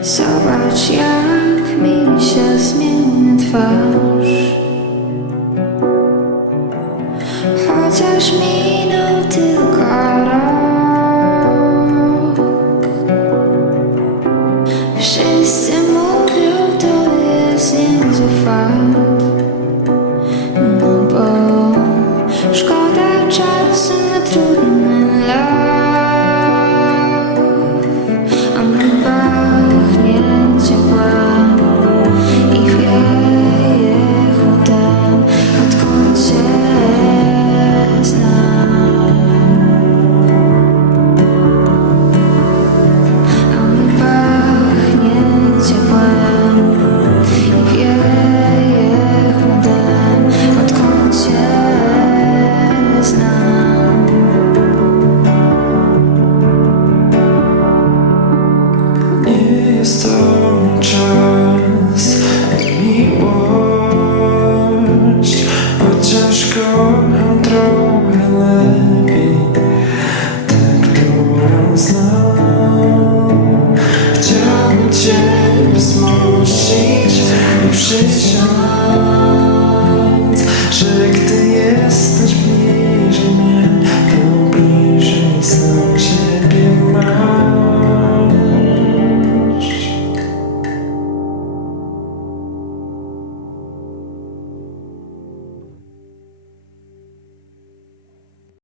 Zobacz, jak mi się zmienia twarz. Chociaż minął tylko rok. Wszyscy mówią, to jest niezły. No bo szkoda czasu na trudny jest czas miłość. Chociaż kocham trochę lepiej Tę, którą znam Chciałbym Ciebie zmusić i gdy